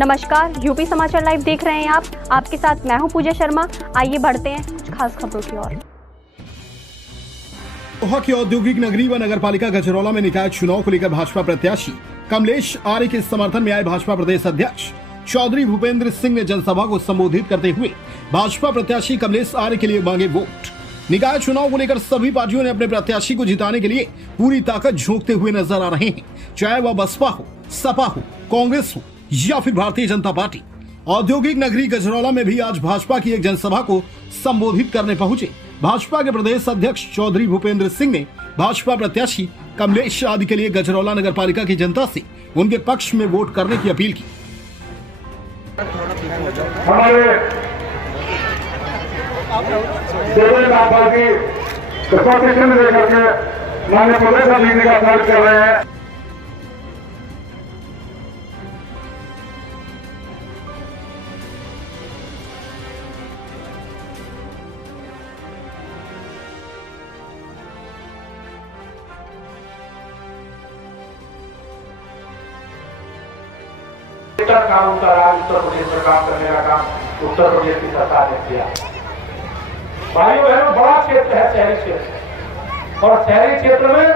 नमस्कार, यूपी समाचार लाइव देख रहे हैं आप। आपके साथ मैं हूं पूजा शर्मा। आइए बढ़ते हैं कुछ खास खबरों की ओर। अमरोहा की औद्योगिक नगरी व नगरपालिका गजरौला में निकाय चुनाव को लेकर भाजपा प्रत्याशी कमलेश आर्य के समर्थन में आए भाजपा प्रदेश अध्यक्ष चौधरी भूपेंद्र सिंह ने जनसभा को संबोधित करते हुए भाजपा प्रत्याशी कमलेश आर्य के लिए मांगे वोट। निकाय चुनाव को लेकर सभी पार्टियों ने अपने प्रत्याशी को जिताने के लिए पूरी ताकत झोंकते हुए नजर आ रहे हैं, चाहे वह बसपा हो, सपा हो, कांग्रेस हो या फिर भारतीय जनता पार्टी। औद्योगिक नगरी गजरौला में भी आज भाजपा की एक जनसभा को संबोधित करने पहुंचे भाजपा के प्रदेश अध्यक्ष चौधरी भूपेंद्र सिंह ने भाजपा प्रत्याशी कमलेश आर्य के लिए गजरौला नगरपालिका की जनता से उनके पक्ष में वोट करने की अपील की। हमारे लेकर के माननीय प्रदेश अध्यक्ष का स्वागत कर रहे हैं। काम का राज उत्तर प्रदेश में काम करने का काम उत्तर प्रदेश की सरकार ने किया। भाइयों बहनों, बड़ा क्षेत्र है शहरी क्षेत्र, और शहरी क्षेत्र में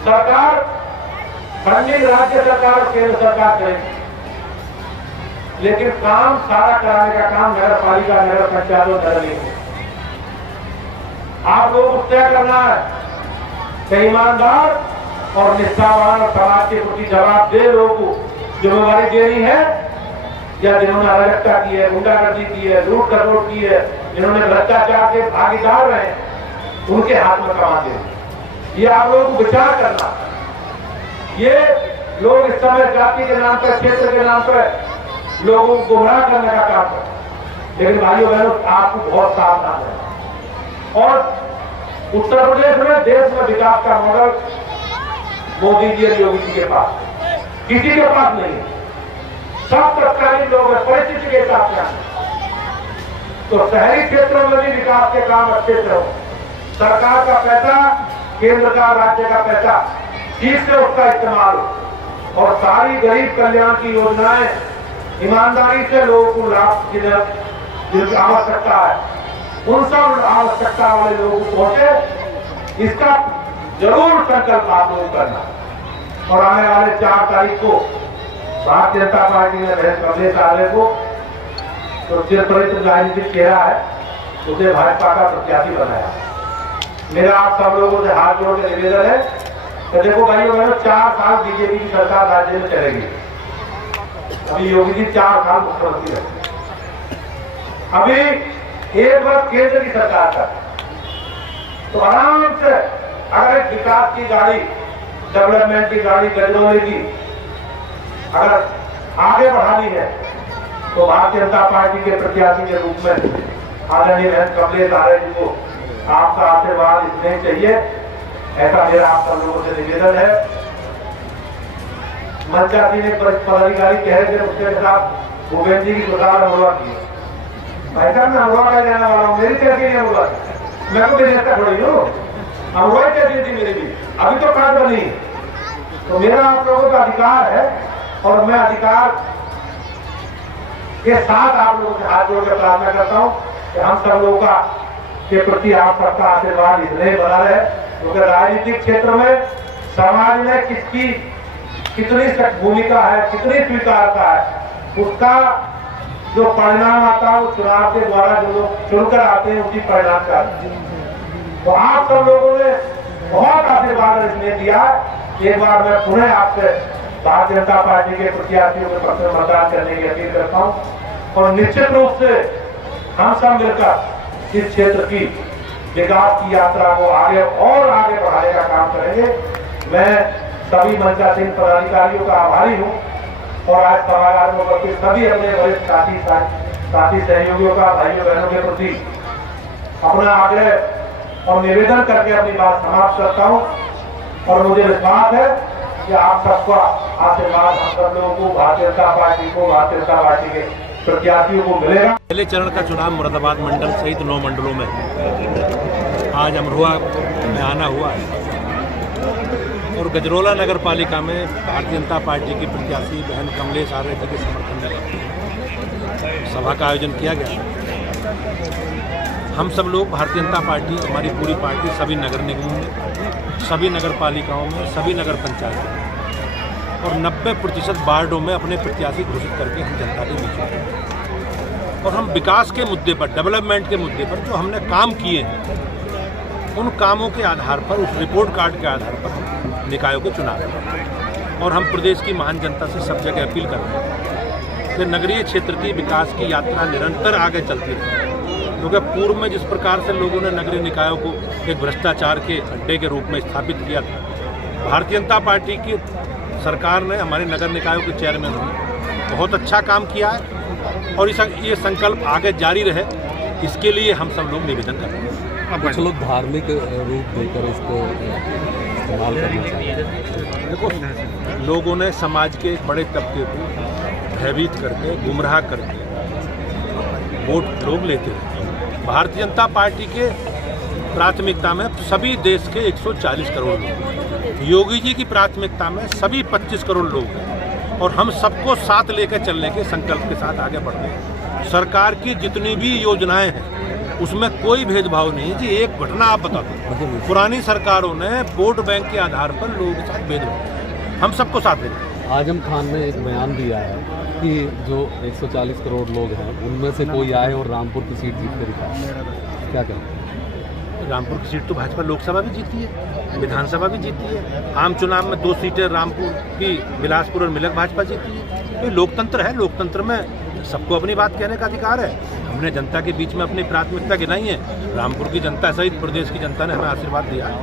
सरकार फंडिंग राज्य सरकार और केंद्र सरकार करेगी, लेकिन काम सारा कराने का काम नगर पालिका, नगर पंचायत और नगर निगम। आप लोगों को तय करना है कि ईमानदार और निष्ठावान और समाज के प्रति जवाबदेह लोगों को जिम्मेवारी देनी है, या जिन्होंने अराजकता की है, गुंडागर्दी की है, लूट खसोट की है, जिन्होंने भ्रष्टाचार के भागीदार रहे, उनके हाथ में कमा देनी। ये आप लोगों को विचार करना। ये लोग इस समय जाति के नाम पर, क्षेत्र के नाम पर लोगों को गुमराह करने का काम करते, लेकिन भाइयों बहनों, आपको बहुत सावधान रहना। और उत्तर प्रदेश में, देश में विकास का मॉडल मोदी जी और योगी जी के पास, किसी के पास नहीं। सब तत्कालीन लोग हैं, परिस्थिति के हिसाब से। तो शहरी क्षेत्रों में भी विकास के काम अच्छे से हो, सरकार का पैसा, केंद्र का, राज्य का पैसा ठीक से उसका इस्तेमाल हो, और सारी गरीब कल्याण की योजनाएं ईमानदारी से लोगों को लाभ जिनकी आवश्यकता है, उन सब आवश्यकता वाले लोगों को पहुंचे, इसका जरूर संकल्प आप लोग करना। और आने वाले 4 तारीख को भारतीय जनता पार्टी ने कमलेश आर्य को, तो चिरपरिचित राजनीतिक चेहरा है, उसे भाजपा का प्रत्याशी बनाया। मेरा आप सब लोगों से हाथ जोड़ के निवेदन है कि देखो भाइयों बहनों, 4 साल बीजेपी की सरकार राज्य में चलेगी। अभी योगी जी 4 साल मुख्यमंत्री रहे, अभी 1 वर्ष केंद्र की सरकार का। तो आराम से अगर एक विकास की गाड़ी, डेवलपमेंट की गाड़ी गजरौले की अगर आगे बढ़ानी है, तो भारतीय जनता पार्टी के प्रत्याशी के रूप में आदरणीय कमलेश आर्य जी को आपका आशीर्वाद इसमें चाहिए, ऐसा मेरा आप सब लोगों से निवेदन है। मंचासी ने पदाधिकारी कह रहे थे, उसके साथ भूपेंद्र जी की प्रसाद अमरोहा की। भाई साहब, मैं अमरोहा का जाने वाला हूँ, मेरी तहसील नहीं अमरोहा, मैं तो बिजनेस का थोड़ी हूँ, अमरोहा तहसील थी मेरी भी, अभी तो कार्ड बनी। तो मेरा आप लोगों का अधिकार है, और मैं अधिकार के साथ आप लोगों से हाथ जोड़ कर प्रार्थना करता हूं कि हम सब लोगों का के प्रति आप सबका आशीर्वाद इसलिए बना रहे, क्योंकि राजनीतिक क्षेत्र में समाज में किसकी कितनी भूमिका है, कितनी स्वीकारता है, उसका जो परिणाम आता है, वो चुनाव के द्वारा जो लोग चुनकर आते हैं, उसी परिणाम का। तो आप सब लोगों ने बहुत आशीर्वाद इसमें दिया। एक बार मैं पुनः आपसे भारतीय जनता पार्टी के प्रत्याशियों के पक्ष में मतदान करने की अपील करता हूं, और निश्चित रूप से हम सब मिलकर इस क्षेत्र की विकास की यात्रा को आगे और आगे बढ़ाने का काम करेंगे। मैं सभी मंचासीन पदाधिकारियों का आभारी हूं, और आज सभागार में उपस्थित सभी अपने वरिष्ठ साथी सहयोगियों का, भाइयों बहनों के प्रति अपना आग्रह और निवेदन करके अपनी बात समाप्त करता हूं। और मुझे विश्वास है कि आप सबका आशीर्वाद हम सब लोगों को, भारतीय जनता पार्टी को, भारतीय जनता पार्टी के प्रत्याशियों को मिलेगा। पहले चरण का चुनाव मुरादाबाद मंडल सहित 9 मंडलों में आज अमरोहा में आना हुआ है, और और गजरौला नगर पालिका में भारतीय जनता पार्टी की प्रत्याशी बहन कमलेश आर्य जी के समर्थन में सभा का आयोजन किया गया। हम सब लोग भारतीय जनता पार्टी, हमारी पूरी पार्टी सभी नगर निगमों में, सभी नगर पालिकाओं में, सभी नगर पंचायतों में और 90% वार्डों में अपने प्रत्याशी घोषित करके हम जनता के बीच में, और हम विकास के मुद्दे पर, डेवलपमेंट के मुद्दे पर जो हमने काम किए हैं, उन कामों के आधार पर, उस रिपोर्ट कार्ड के आधार पर निकायों को चुना रहे हैं। और हम प्रदेश की महान जनता से सब जगह अपील कर रहे हैं कि नगरीय क्षेत्र की विकास की यात्रा निरंतर आगे चलती रहे, क्योंकि पूर्व में जिस प्रकार से लोगों ने नगरीय निकायों को एक भ्रष्टाचार के अड्डे के रूप में स्थापित किया था, भारतीय जनता पार्टी की सरकार ने हमारे नगर निकायों के चेयरमैन बहुत अच्छा काम किया है और ये संकल्प आगे जारी रहे, इसके लिए हम सब लोग निवेदन कर रहे हैं। कुछ लोग धार्मिक रूप देकर इसको इस्तेमाल करना चाहिए। देखो, लोगों ने समाज के एक बड़े तबके को भयभीत करके, गुमराह करके वोट लोग लेते हैं। भारतीय जनता पार्टी के प्राथमिकता में सभी देश के 140 करोड़ लोग, योगी जी की प्राथमिकता में सभी 25 करोड़ लोग हैं और हम सबको साथ लेकर चलने के संकल्प के साथ आगे बढ़ रहे हैं। सरकार की जितनी भी योजनाएं हैं उसमें कोई भेदभाव नहीं है जी। एक घटना आप बता दो, पुरानी सरकारों ने वोट बैंक के आधार पर लोगों के साथ भेदभाव, हम सबको साथ लेते हैं। आजम खान ने एक बयान दिया है कि जो 140 करोड़ लोग हैं उनमें से कोई आए और रामपुर की सीट जीत कर दिखाए, क्या कहें? रामपुर की सीट तो भाजपा लोकसभा भी जीती है, विधानसभा भी जीती है। आम चुनाव में 2 सीटें रामपुर की, बिलासपुर और मिलक भाजपा जीती है। ये लोकतंत्र है, लोकतंत्र में सबको अपनी बात कहने का अधिकार है। हमने जनता के बीच में अपनी प्राथमिकता गिनाई है। रामपुर की जनता सहित प्रदेश की जनता ने हमें आशीर्वाद दिया है।